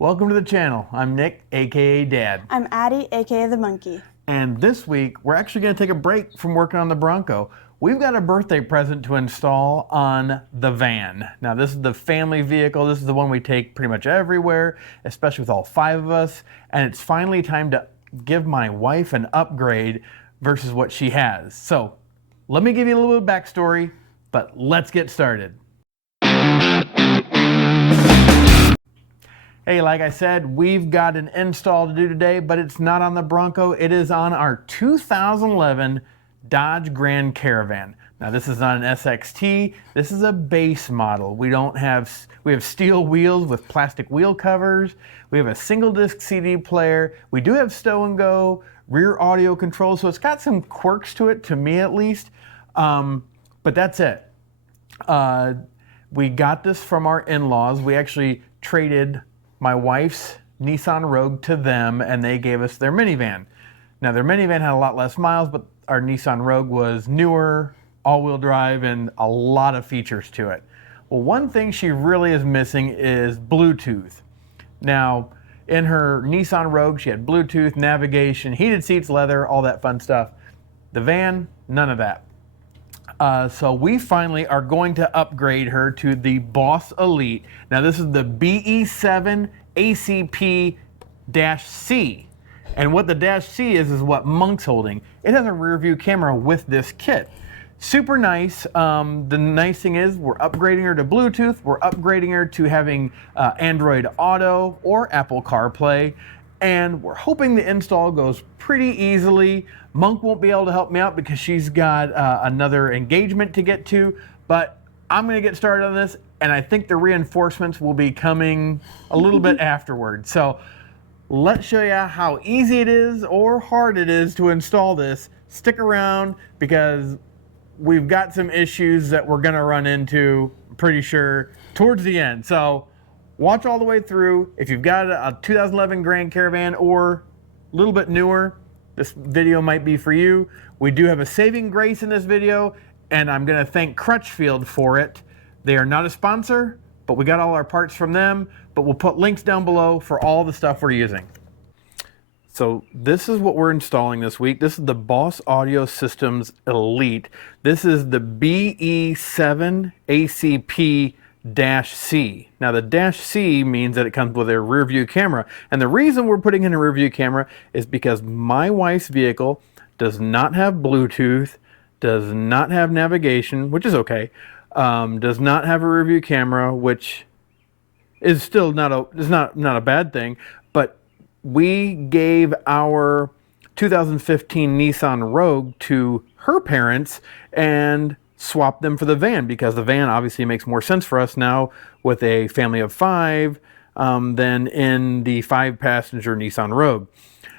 Welcome to the channel. I'm Nick, aka Dad. I'm Addie, aka the Monkey. And this week, we're actually going to take a break from working on the Bronco. We've got a birthday present to install on the van. Now, this is the family vehicle. This is the one we take pretty much everywhere, especially with all 5 of us. And it's finally time to give my wife an upgrade versus what she has. So, let me give you a little bit of backstory, but let's get started. Hey, like I said, we've got an install to do today, but it's not on the Bronco. It is on our 2011 Dodge Grand Caravan. Now, this is not an SXT. This is a base model. We have steel wheels with plastic wheel covers. We have a single disc CD player. We do have stow and go, rear audio controls. So it's got some quirks to it, to me at least. But that's it. We got this from our in-laws. We actually traded my wife's Nissan Rogue to them, and they gave us their minivan. Now, their minivan had a lot less miles, but our Nissan Rogue was newer, all-wheel drive, and a lot of features to it. Well, one thing she really is missing is Bluetooth. Now, in her Nissan Rogue, she had Bluetooth, navigation, heated seats, leather, all that fun stuff. The van, none of that. So we finally are going to upgrade her to the Boss Elite. Now, this is the BE7 ACP-C. And what the -C is what Monk's holding. It has a rear view camera with this kit. Super nice. The nice thing is we're upgrading her to Bluetooth. We're upgrading her to having Android Auto or Apple CarPlay. And we're hoping the install goes pretty easily. Monk won't be able to help me out because she's got another engagement to get to. But I'm going to get started on this. And I think the reinforcements will be coming a little bit afterward. So let's show you how easy it is or hard it is to install this. Stick around because we've got some issues that we're going to run into, I'm pretty sure, towards the end. So watch all the way through. If you've got a 2011 Grand Caravan or a little bit newer, this video might be for you. We do have a saving grace in this video, and I'm going to thank Crutchfield for it. They are not a sponsor, but we got all our parts from them, but we'll put links down below for all the stuff we're using. So this is what we're installing this week. This is the Boss Audio Systems Elite. This is the BE7 ACP-C. Now, the -C means that it comes with a rear view camera. And the reason we're putting in a rear view camera is because my wife's vehicle does not have Bluetooth, does not have navigation, which is okay, does not have a rear view camera, which is still not a bad thing, but we gave our 2015 Nissan Rogue to her parents and swapped them for the van because the van obviously makes more sense for us now with a family of 5 than in the 5-passenger Nissan Rogue.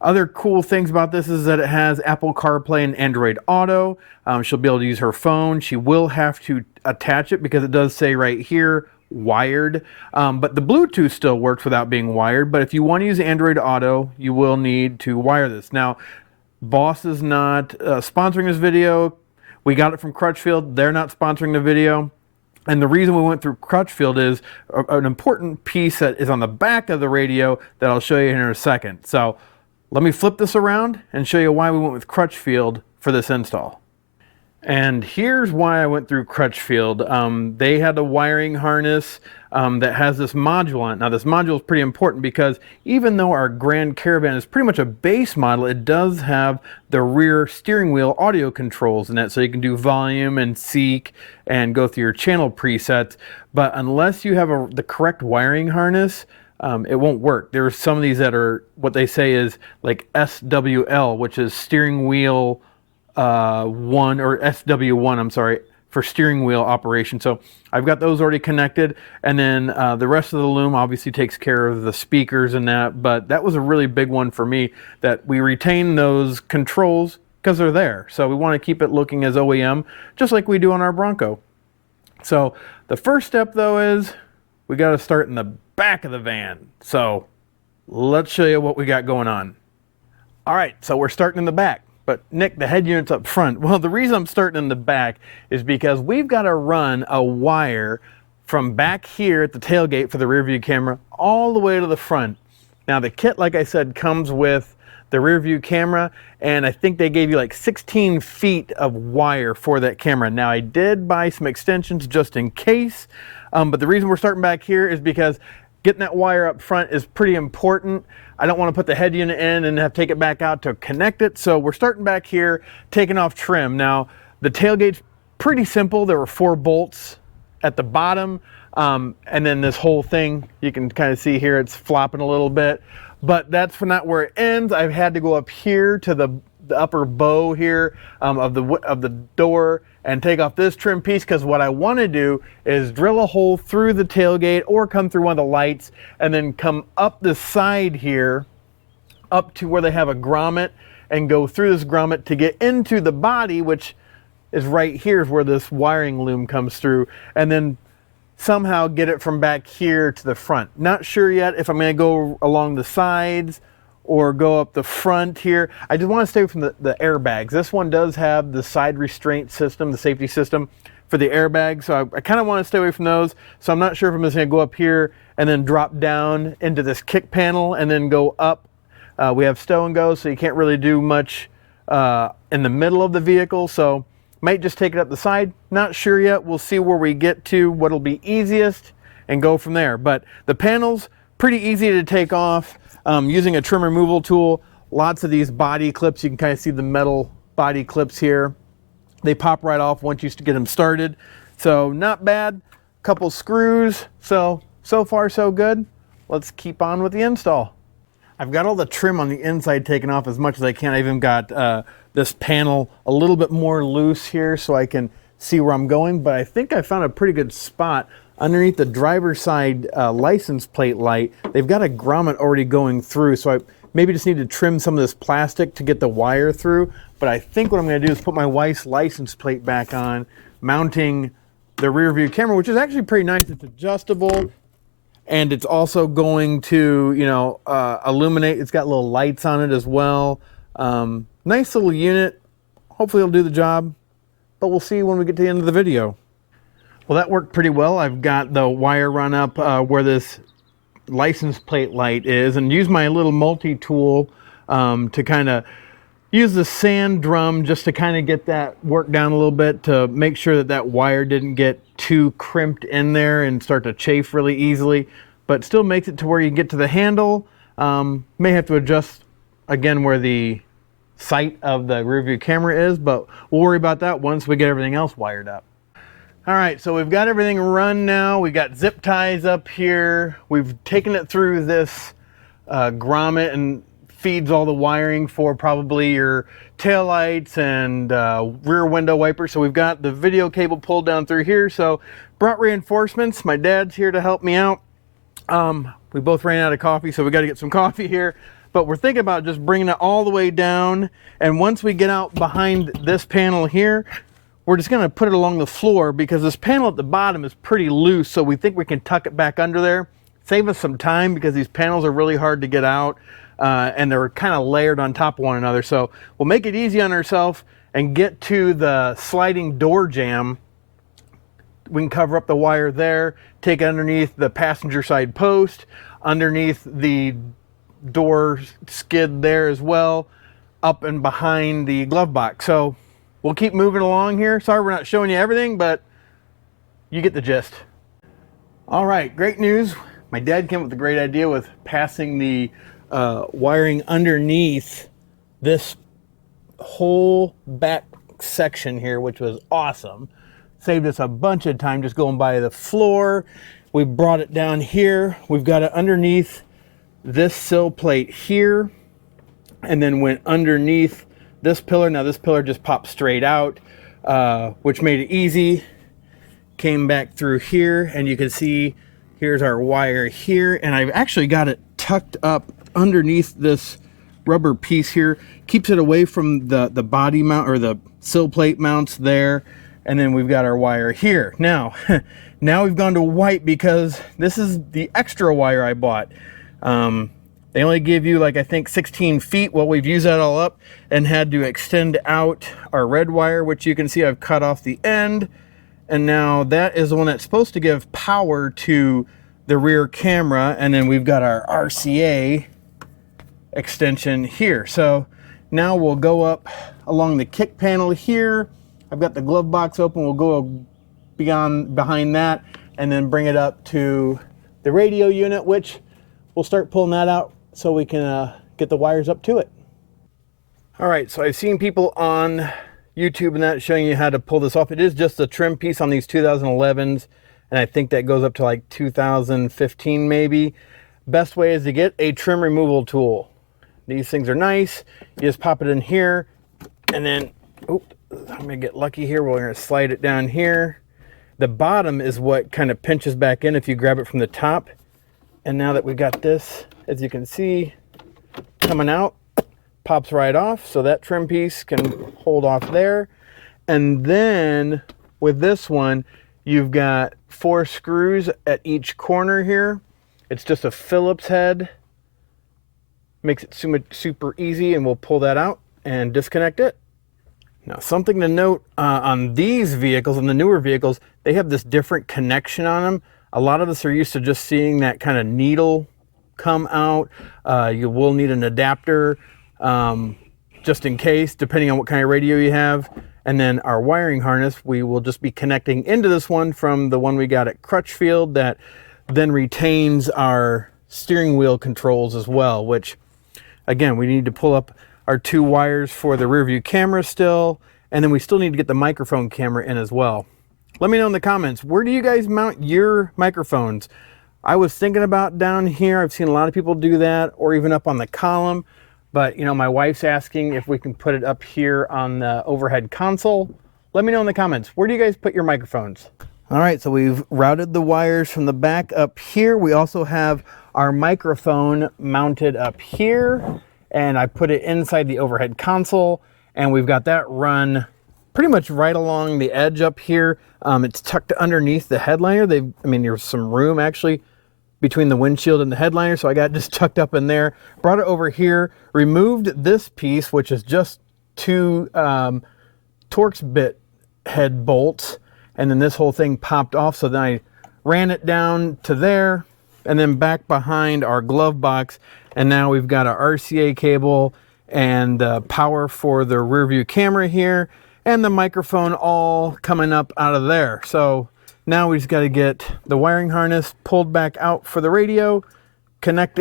Other cool things about this is that it has Apple CarPlay and Android Auto. She'll be able to use her phone. She will have to attach it because it does say right here, wired. But the Bluetooth still works without being wired. But if you want to use Android Auto, you will need to wire this. Now, Boss is not sponsoring this video. We got it from Crutchfield. They're not sponsoring the video. And the reason we went through Crutchfield is an important piece that is on the back of the radio that I'll show you in a second. So let me flip this around and show you why we went with Crutchfield for this install. And here's why I went through Crutchfield. They had a wiring harness that has this module on it. Now, this module is pretty important because even though our Grand Caravan is pretty much a base model, it does have the rear steering wheel audio controls in it, so you can do volume and seek and go through your channel presets. But unless you have the correct wiring harness, it won't work. There are some of these that are what they say is like SWL, which is steering wheel 1, or SW1, I'm sorry, for steering wheel operation. So I've got those already connected, and then the rest of the loom obviously takes care of the speakers and that, but that was a really big one for me, that we retain those controls because they're there. So we want to keep it looking as OEM, just like we do on our Bronco. So the first step though is we got to start in the back of the van. So let's show you what we got going on. All right, so we're starting in the back. But Nick, the head unit's up front. Well, the reason I'm starting in the back is because we've got to run a wire from back here at the tailgate for the rear view camera all the way to the front. Now the kit, like I said, comes with the rear view camera, and I think they gave you like 16 feet of wire for that camera. Now I did buy some extensions just in case, but the reason we're starting back here is because getting that wire up front is pretty important. I don't want to put the head unit in and have to take it back out to connect it, so we're starting back here, taking off trim. Now the tailgate's pretty simple. There were 4 bolts at the bottom, and then this whole thing, you can kind of see here, it's flopping a little bit, but that's not where it ends. I've had to go up here to the upper bow here of the door and take off this trim piece, because what I want to do is drill a hole through the tailgate or come through one of the lights and then come up the side here up to where they have a grommet and go through this grommet to get into the body, which is right here is where this wiring loom comes through, and then somehow get it from back here to the front. Not sure yet if I'm going to go along the sides or go up the front here. I just want to stay from the airbags. This one does have the side restraint system, the safety system for the airbags, so I kind of want to stay away from those. So I'm not sure if I'm just going to go up here and then drop down into this kick panel and then go up. We have stow and go, so you can't really do much in the middle of the vehicle, so might just take it up the side. Not sure yet. We'll see where we get to, what'll be easiest, and go from there. But the panels, pretty easy to take off using a trim removal tool. Lots of these body clips. You can kind of see the metal body clips here. They pop right off once you get them started. So not bad. Couple screws. So far so good. Let's keep on with the install. I've got all the trim on the inside taken off as much as I can. I even got this panel a little bit more loose here so I can see where I'm going, but I think I found a pretty good spot underneath the driver's side license plate light. They've got a grommet already going through, so I maybe just need to trim some of this plastic to get the wire through. But I think what I'm going to do is put my wife's license plate back on, mounting the rear view camera, which is actually pretty nice. It's adjustable, and it's also going to, you know, illuminate. It's got little lights on it as well. Nice little unit. Hopefully it'll do the job, but we'll see when we get to the end of the video. Well, that worked pretty well. I've got the wire run up where this license plate light is, and use my little multi-tool to kind of use the sand drum just to kind of get that work down a little bit to make sure that that wire didn't get too crimped in there and start to chafe really easily, but still makes it to where you can get to the handle. May have to adjust again where the sight of the rear view camera is, but we'll worry about that once we get everything else wired up. All right, so we've got everything run now. We got zip ties up here. We've taken it through this grommet and feeds all the wiring for probably your taillights and rear window wipers. So we've got the video cable pulled down through here. So brought reinforcements. My dad's here to help me out. We both ran out of coffee, so we got to get some coffee here. But we're thinking about just bringing it all the way down. And once we get out behind this panel here, we're just going to put it along the floor because this panel at the bottom is pretty loose. So we think we can tuck it back under there. Save us some time because these panels are really hard to get out. And they're kind of layered on top of one another. So we'll make it easy on ourselves and get to the sliding door jamb. We can cover up the wire there, take it underneath the passenger side post, underneath the door skid there as well, up and behind the glove box. So we'll keep moving along here. Sorry we're not showing you everything, but you get the gist. All right, great news. My dad came up with a great idea with passing the wiring underneath this whole back section here, which was awesome. Saved us a bunch of time just going by the floor. We brought it down here. We've got it underneath this sill plate here, and then went underneath this pillar. Now this pillar just popped straight out, which made it easy. Came back through here, and you can see here's our wire here, and I've actually got it tucked up underneath this rubber piece here. Keeps it away from the body mount or the sill plate mounts there. And then we've got our wire here. Now we've gone to white because this is the extra wire I bought. They only give you like, I think 16 feet. Well, we've used that all up and had to extend out our red wire, which you can see I've cut off the end and now that is the one that's supposed to give power to the rear camera, and then we've got our RCA extension here. So now we'll go up along the kick panel here. I've got the glove box open. We'll go behind that and then bring it up to the radio unit, which we'll start pulling that out so we can get the wires up to it. All right, so I've seen people on YouTube and that showing you how to pull this off. It is just a trim piece on these 2011s, and I think that goes up to like 2015 maybe. Best way is to get a trim removal tool. These things are nice. You just pop it in here, and then, I'm gonna get lucky here. We're gonna slide it down here. The bottom is what kind of pinches back in if you grab it from the top. And now that we got this, as you can see, coming out, pops right off, so that trim piece can hold off there. And then with this one, you've got 4 screws at each corner here. It's just a Phillips head. Makes it super easy, and we'll pull that out and disconnect it. Now, something to note on these vehicles, on the newer vehicles, they have this different connection on them. A lot of us are used to just seeing that kind of needle come out. You will need an adapter just in case, depending on what kind of radio you have. And then our wiring harness, we will just be connecting into this one from the one we got at Crutchfield that then retains our steering wheel controls as well, which, again, we need to pull up our 2 wires for the rear view camera still, and then we still need to get the microphone camera in as well. Let me know in the comments, where do you guys mount your microphones? I was thinking about down here. I've seen a lot of people do that, or even up on the column. But, you know, my wife's asking if we can put it up here on the overhead console. Let me know in the comments, where do you guys put your microphones? All right, so we've routed the wires from the back up here. We also have our microphone mounted up here, and I put it inside the overhead console, and we've got that run pretty much right along the edge up here. It's tucked underneath the headliner. There's some room actually between the windshield and the headliner, so I got it just tucked up in there. Brought it over here, removed this piece, which is just 2 Torx bit head bolts, and then this whole thing popped off, so then I ran it down to there and then back behind our glove box, and now we've got our RCA cable and the power for the rear view camera here and the microphone all coming up out of there. So now we just got to get the wiring harness pulled back out for the radio, connect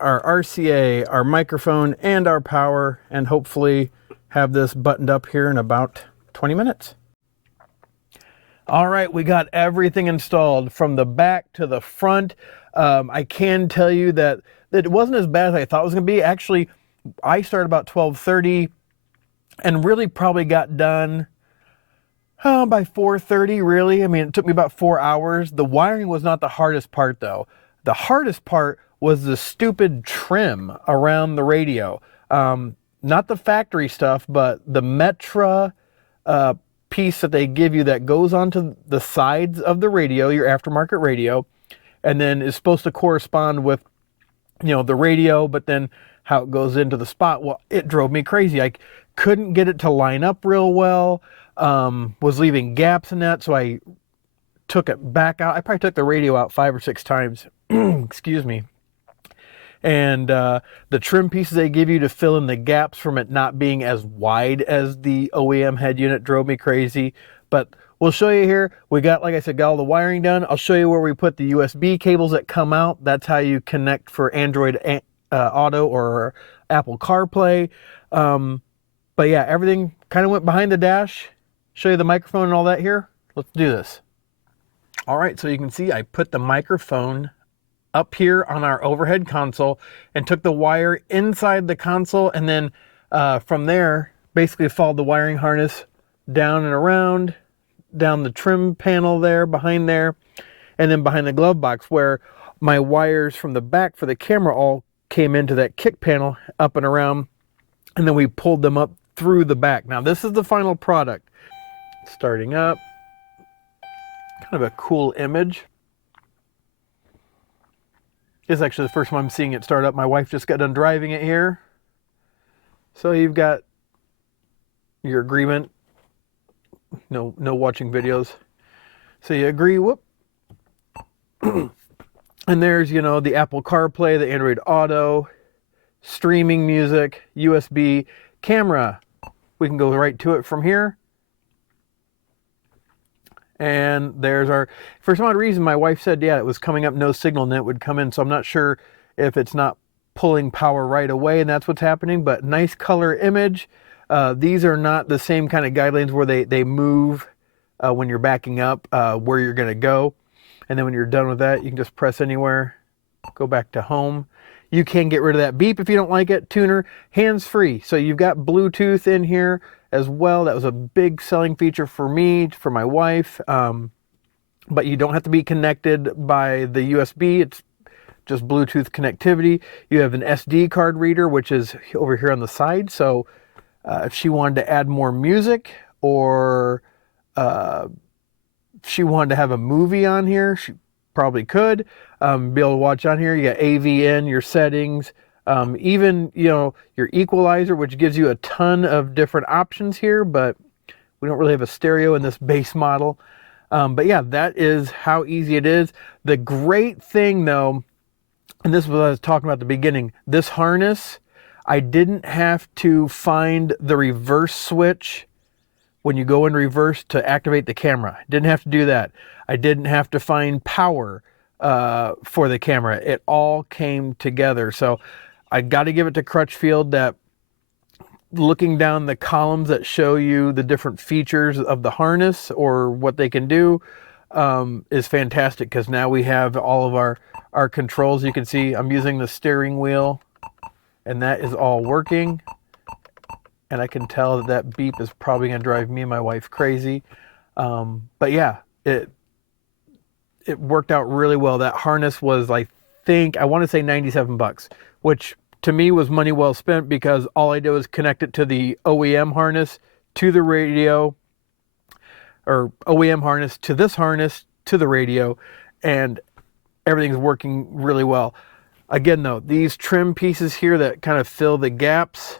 our RCA, our microphone, and our power, and hopefully have this buttoned up here in about 20 minutes. All right, we got everything installed from the back to the front. I can tell you that it wasn't as bad as I thought it was going to be. Actually, I started about 12:30 and really probably got done by 4:30, really. I mean, it took me about 4 hours. The wiring was not the hardest part, though. The hardest part was the stupid trim around the radio. Not the factory stuff, but the Metra piece that they give you that goes onto the sides of the radio, your aftermarket radio, and then is supposed to correspond with, you know, the radio, but then how it goes into the spot. Well, it drove me crazy. I couldn't get it to line up real well, was leaving gaps in that, so I took it back out. I probably took the radio out 5 or 6 times, excuse me. And the trim pieces they give you to fill in the gaps from it not being as wide as the OEM head unit drove me crazy. But we'll show you here. We got, like I said, got all the wiring done. I'll show you where we put the USB cables that come out. That's how you connect for Android Auto or Apple CarPlay. But yeah, everything kind of went behind the dash. Show you the microphone and all that here. Let's do this. All right, so you can see I put the microphone up here on our overhead console and took the wire inside the console, and then from there basically followed the wiring harness down and around, down the trim panel there, behind there, and then behind the glove box where my wires from the back for the camera all came into that kick panel, up and around, and then we pulled them up through the back. Now this is the final product. Starting up, kind of a cool image. This is actually the first time I'm seeing it start up. My wife just got done driving it here. So you've got your agreement no watching videos. So you agree, whoop. And there's, you know, the Apple CarPlay, the Android Auto, streaming music, USB, camera. We can go right to it from here. And there's our, for some odd reason, my wife said, yeah, it was coming up no signal and it would come in. So I'm not sure if it's not pulling power right away and that's what's happening, but nice color image. These are not the same kind of guidelines where they move when you're backing up where you're going to go. And then when you're done with that, you can just press anywhere, go back to home. You can get rid of that beep if you don't like it. Tuner, hands-free. So you've got Bluetooth in here as well. That was a big selling feature for me, for my wife. But you don't have to be connected by the USB. It's just Bluetooth connectivity. You have an SD card reader, which is over here on the side. So if she wanted to add more music or if she wanted to have a movie on here, she probably could be able to watch on here. You got AV in, your settings, even, you know, your equalizer, which gives you a ton of different options here, but we don't really have a stereo in this base model. But yeah, that is how easy it is. The great thing though, and this is what I was talking about at the beginning, this harness, I didn't have to find the reverse switch when you go in reverse to activate the camera. Didn't have to do that. I didn't have to find power for the camera. It all came together. So I got to give it to Crutchfield that looking down the columns that show you the different features of the harness or what they can do is fantastic, because now we have all of our controls. You can see I'm using the steering wheel and that is all working. And I can tell that that beep is probably going to drive me and my wife crazy. But yeah, it worked out really well. That harness was, I want to say $97, which to me was money well spent, because all I did was connect it to the OEM harness to the radio, or OEM harness to this harness to the radio, and everything's working really well. Again though, these trim pieces here that kind of fill the gaps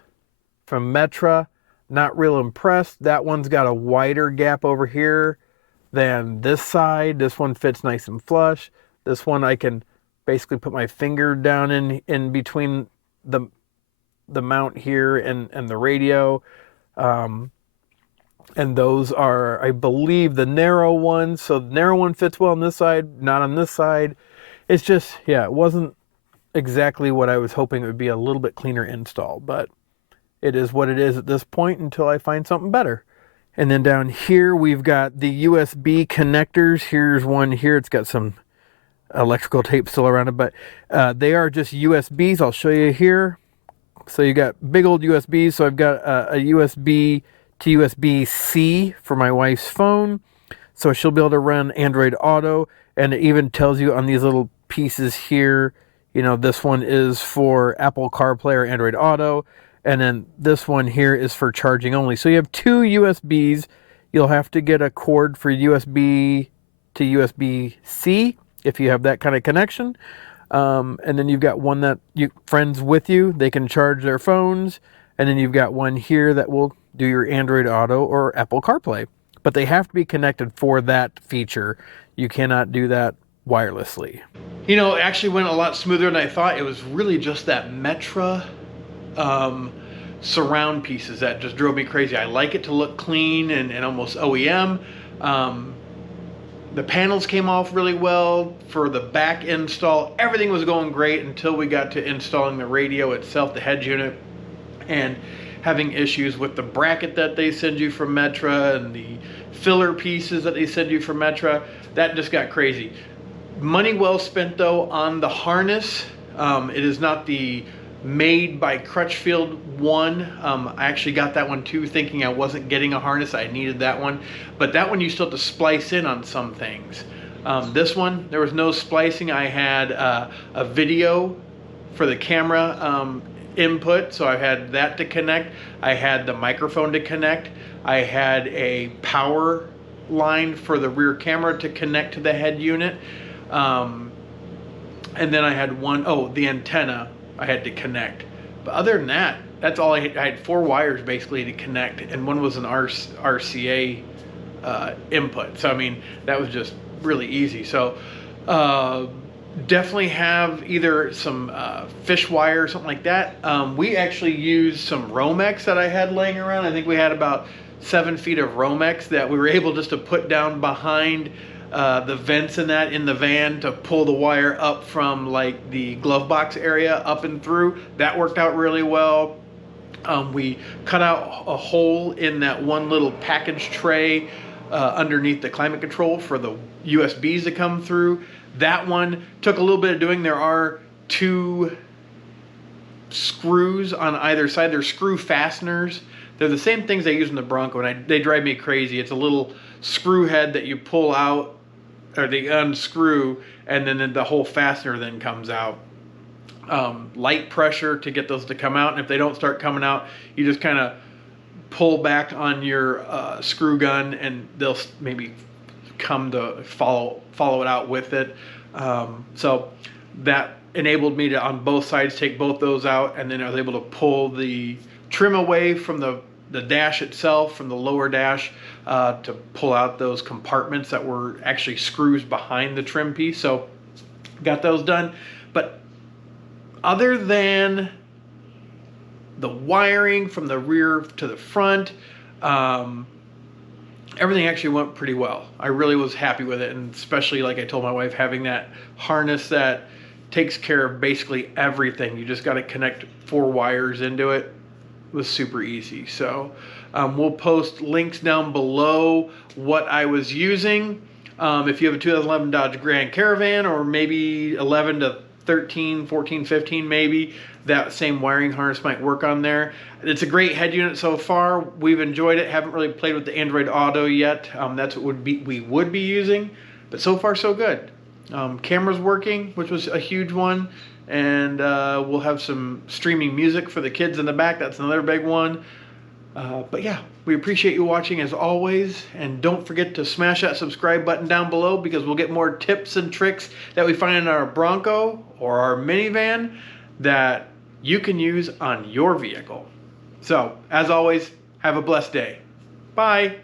from Metra, not real impressed. That one's got a wider gap over here than this side. This one fits nice and flush. This one I can basically put my finger down in between the mount here and the radio. And those are, I believe, the narrow ones. So the narrow one fits well on this side, not on this side. It's just, yeah, it wasn't exactly what I was hoping. It would be a little bit cleaner install, but it is what it is at this point until I find something better. And then down here, we've got the USB connectors. Here's one here. It's got some electrical tape still around it, but they are just USBs. I'll show you here. So you got big old USBs. So I've got a USB to USB-C for my wife's phone. So she'll be able to run Android Auto. And it even tells you on these little pieces here, you know, this one is for Apple CarPlay or Android Auto. And then this one here is for charging only. So you have two USBs. You'll have to get a cord for USB to USB-C if you have that kind of connection. And then you've got one that friends with you, they can charge their phones. And then you've got one here that will do your Android Auto or Apple CarPlay. But they have to be connected for that feature. You cannot do that wirelessly. You know, it actually went a lot smoother than I thought. It was really just that Metra surround pieces that just drove me crazy. I like it to look clean and almost OEM. The panels came off really well for the back install. Everything was going great until we got to installing the radio itself, the head unit, and having issues with the bracket that they send you from Metra and the filler pieces that they send you from Metra. That just got crazy. Money well spent though on the harness. It is not the made by Crutchfield one. I actually got that one too, thinking I wasn't getting a harness. I needed that one, but that one you still have to splice in on some things. This one, there was no splicing. I had a video for the camera input, so I had that to connect. I had the microphone to connect. I had a power line for the rear camera to connect to the head unit. And then I had the antenna I had to connect. But other than that, that's all I had. I had 4 wires basically to connect, and one was an RCA input. So I mean, that was just really easy. So definitely have either some fish wire or something like that. We actually used some Romex that I had laying around. I think we had about 7 feet of Romex that we were able just to put down behind the vents in the van to pull the wire up from like the glove box area up and through. That worked out really well. We cut out a hole in that one little package tray underneath the climate control for the USBs to come through. That one took a little bit of doing. There are 2 screws on either side. They're screw fasteners. They're the same things I use in the Bronco, and they drive me crazy. It's a little screw head that you pull out, or they unscrew, and then the whole fastener then comes out. Light pressure to get those to come out, and if they don't start coming out, you just kind of pull back on your screw gun, and they'll maybe come to follow it out with it. So that enabled me to, on both sides, take both those out, and then I was able to pull the trim away from the dash itself, from the lower dash, to pull out those compartments that were actually screws behind the trim piece. So got those done. But other than the wiring from the rear to the front, everything actually went pretty well. I really was happy with it, and especially, like I told my wife, having that harness that takes care of basically everything. You just got to connect 4 wires into it. It was super easy. So we'll post links down below what I was using. If you have a 2011 Dodge Grand Caravan, or maybe 11 to 13, 14, 15 maybe, that same wiring harness might work on there. It's a great head unit so far. We've enjoyed it. Haven't really played with the Android Auto yet. That's what we would be using, but so far so good. Camera's working, which was a huge one, and we'll have some streaming music for the kids in the back. That's another big one. But yeah, we appreciate you watching as always, and don't forget to smash that subscribe button down below, because we'll get more tips and tricks that we find in our Bronco or our minivan that you can use on your vehicle. So, as always, have a blessed day. Bye.